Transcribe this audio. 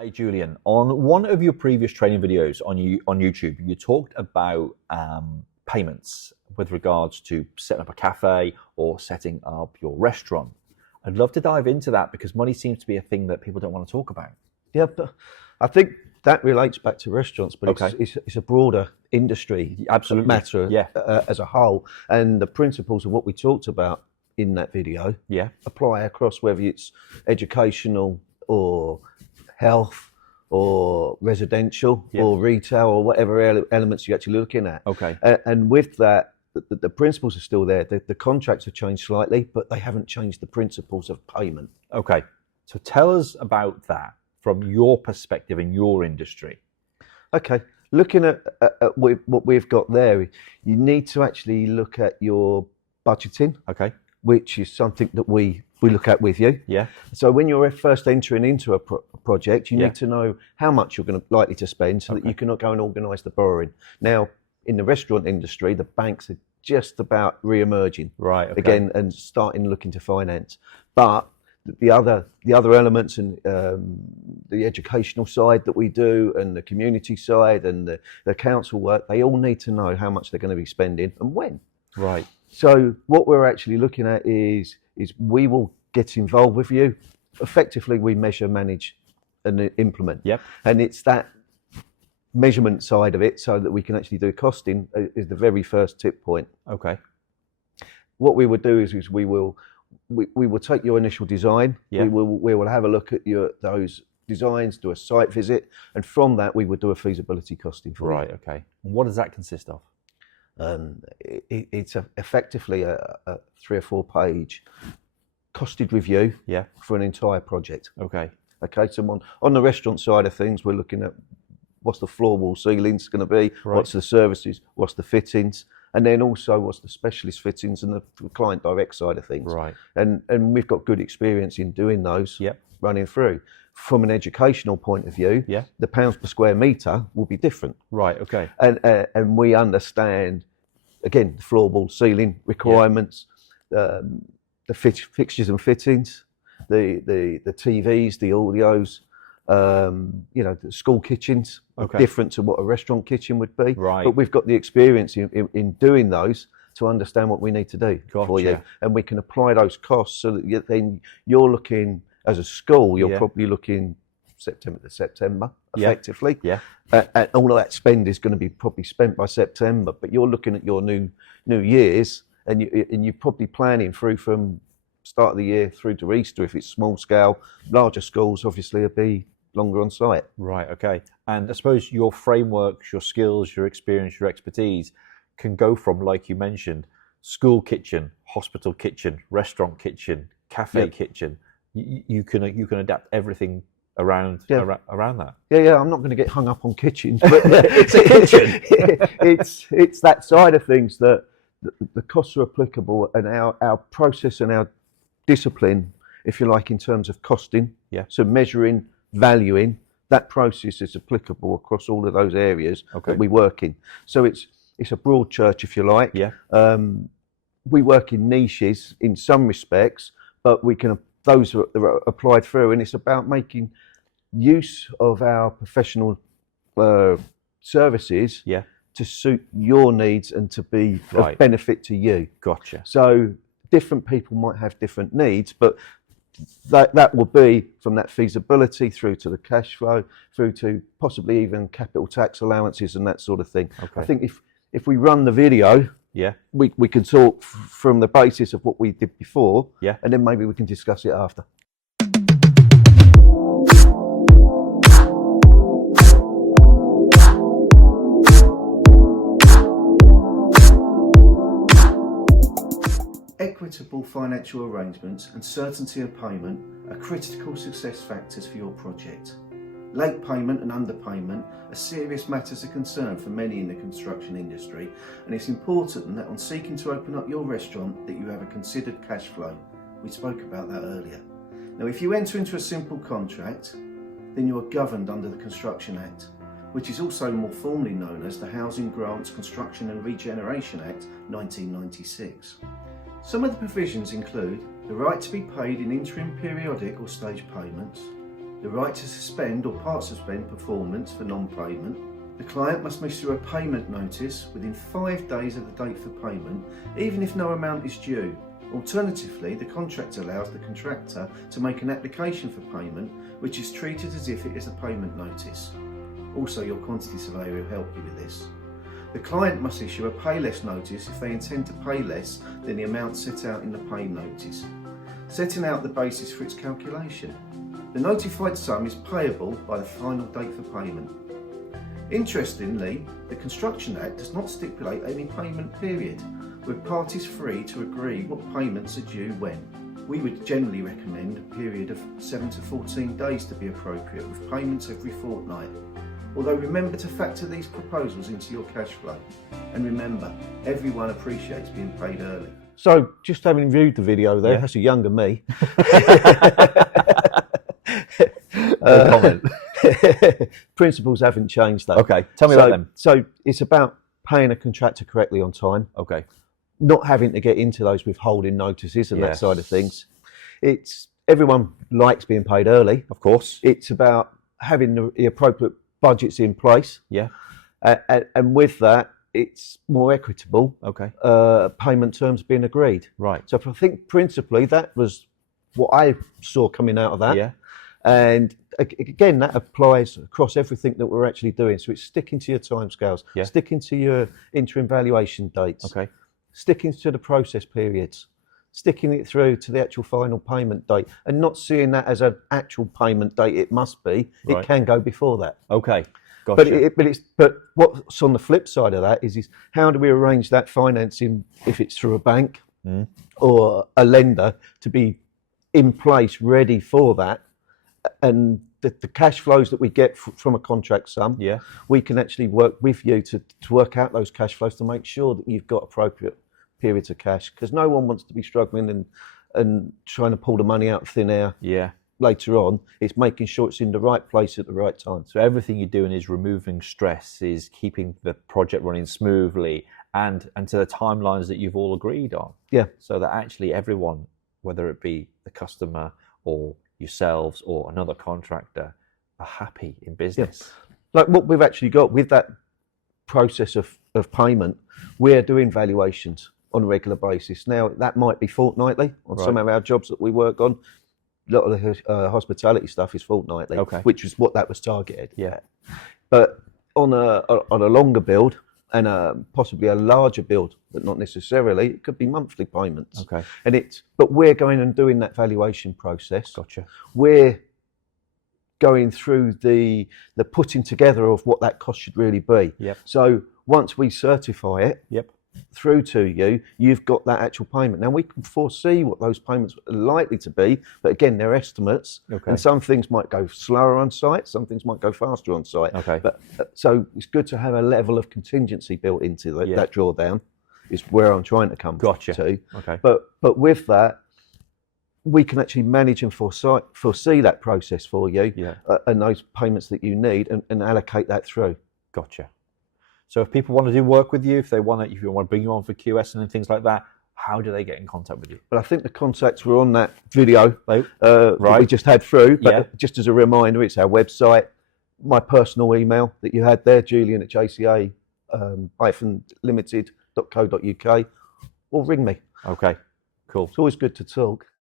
Hey Julian, on one of your previous training videos on YouTube, you talked about payments with regards to setting up a cafe or setting up your restaurant. I'd love to dive into that because money seems to be a thing that people don't want to talk about. Yeah, but I think that relates back to restaurants, but Okay. it's a broader industry Absolutely. matter Yeah. As a whole. And the principles of what we talked about in that video Yeah. apply across whether it's educational or health or residential or retail or whatever elements you're actually looking at. Okay. And with that, the principles are still there. The contracts have changed slightly, but they haven't changed the principles of payment. Okay. So tell us about that from your perspective in your industry. Okay, looking at what we've got there, you need to actually look at your budgeting. Okay. Which is something that we look at with you. Yeah. So when you're first entering into a project, you need to know how much you're going to likely to spend so that you can go and organise the borrowing. Now, in the restaurant industry, the banks are just about re-emerging again and starting looking to finance. But the other elements and the educational side that we do and the community side and the council work, they all need to know how much they're going to be spending and when. Right. So what we're actually looking at is we will get involved with you. Effectively, we measure, manage, and implement. Yep. And it's that measurement side of it, so that we can actually do costing, is the very first tip point. Okay. What we would do is we will take your initial design. Yeah. We will have a look at those designs, do a site visit, and from that we would do a feasibility costing for you. Right. Okay. And what does that consist of? It's effectively a 3 or 4 page costed review for an entire project. Okay. Okay, so on the restaurant side of things, we're looking at what's the floor wall ceilings going to be, what's the services, what's the fittings, and then also what's the specialist fittings and the client direct side of things. Right. And we've got good experience in doing those running through. From an educational point of view, the pounds per square metre will be different. Right, okay. And we understand, again, the floor wall ceiling requirements, the fixtures and fittings, the TVs, the audios, the school kitchens are different to what a restaurant kitchen would be. Right. But we've got the experience in doing those to understand what we need to do for you. And we can apply those costs so that then you're looking, as a school, you're probably looking September to September, effectively. Yeah. And all of that spend is going to be probably spent by September, but you're looking at your new years, and you're probably planning through from start of the year through to Easter if it's small scale. Larger schools obviously will be longer on site. Right, okay. And I suppose your frameworks, your skills, your experience, your expertise can go from, like you mentioned, school kitchen, hospital kitchen, restaurant kitchen, cafe kitchen. You can adapt everything around that. Yeah. I'm not going to get hung up on kitchens, but it's a kitchen. it's that side of things that the costs are applicable, and our process and our discipline, if you like, in terms of costing. Yeah. So measuring, valuing, that process is applicable across all of those areas that we work in. So it's a broad church, if you like. Yeah. We work in niches in some respects, but those are applied through, and it's about making use of our professional services to suit your needs and to be of benefit to you. Gotcha. So different people might have different needs, but that will be from that feasibility through to the cash flow, through to possibly even capital tax allowances and that sort of thing. I think if we run the video, we can talk from the basis of what we did before, and then maybe we can discuss it after. Equitable financial arrangements and certainty of payment are critical success factors for your project. Late payment and underpayment are serious matters of concern for many in the construction industry, and it's important that on seeking to open up your restaurant that you have a considered cash flow. We spoke about that earlier. Now, if you enter into a simple contract, then you are governed under the Construction Act, which is also more formally known as the Housing Grants, Construction and Regeneration Act 1996. Some of the provisions include the right to be paid in interim, periodic or stage payments, the right to suspend or part suspend performance for non-payment. The client must issue a payment notice within 5 days of the date for payment, even if no amount is due. Alternatively, the contractor allows the contractor to make an application for payment, which is treated as if it is a payment notice. Also, your quantity surveyor will help you with this. The client must issue a pay less notice if they intend to pay less than the amount set out in the pay notice, setting out the basis for its calculation. The notified sum is payable by the final date for payment. Interestingly, the Construction Act does not stipulate any payment period, with parties free to agree what payments are due when. We would generally recommend a period of 7 to 14 days to be appropriate, with payments every fortnight. Although remember to factor these proposals into your cash flow. And remember, everyone appreciates being paid early. So, just having viewed the video there, that's a younger me. No comment. Principles haven't changed though. Okay, tell me about them. So, it's about paying a contractor correctly on time. Okay. Not having to get into those withholding notices and that Yes. side of things. Everyone likes being paid early. Of course. It's about having the appropriate budgets in place. Yeah. And with that, it's more equitable. Okay. Payment terms being agreed. Right. So I think principally that was what I saw coming out of that. Yeah. And again, that applies across everything that we're actually doing. So it's sticking to your timescales, Yeah. sticking to your interim valuation dates, Okay. sticking to the process periods, sticking it through to the actual final payment date, and not seeing that as an actual payment date. It must be. Right. It can go before that. Okay. Gotcha. But what's on the flip side of that is how do we arrange that financing if it's through a bank or a lender to be in place ready for that, and the cash flows that we get from a contract sum, Yeah. we can actually work with you to work out those cash flows to make sure that you've got appropriate periods of cash, because no one wants to be struggling and trying to pull the money out of thin air Yeah. later on. It's making sure it's in the right place at the right time. So everything you're doing is removing stress, is keeping the project running smoothly and to the timelines that you've all agreed on. Yeah. So that actually everyone, whether it be the customer or yourselves or another contractor, are happy in business. Like what we've actually got with that process of payment, we're doing valuations on a regular basis. Now, that might be fortnightly on some of our jobs that we work on. A lot of the hospitality stuff is fortnightly, Okay. which is what that was targeted. Yeah. But on a longer build and possibly a larger build, but not necessarily, it could be monthly payments. Okay. But we're going and doing that valuation process. Gotcha. We're going through the putting together of what that cost should really be. Yep. So once we certify it Yep. through to you, you've got that actual payment. Now we can foresee what those payments are likely to be, but again, they're estimates. Okay. And some things might go slower on site, some things might go faster on site. Okay. But so it's good to have a level of contingency built into Yeah. that drawdown. Is where I'm trying to come Gotcha. to. Okay. But with that, we can actually manage and foresee that process for you, Yeah. and those payments that you need, and allocate that through. Gotcha. So if people want to do work with you, if you want to bring you on for QS and things like that, how do they get in contact with you? But I think the contacts were on that video that Right. we just had through. But Yeah. just as a reminder, it's our website, my personal email that you had there, Julian at jca-limited.co.uk, or ring me. Okay. Cool. It's always good to talk.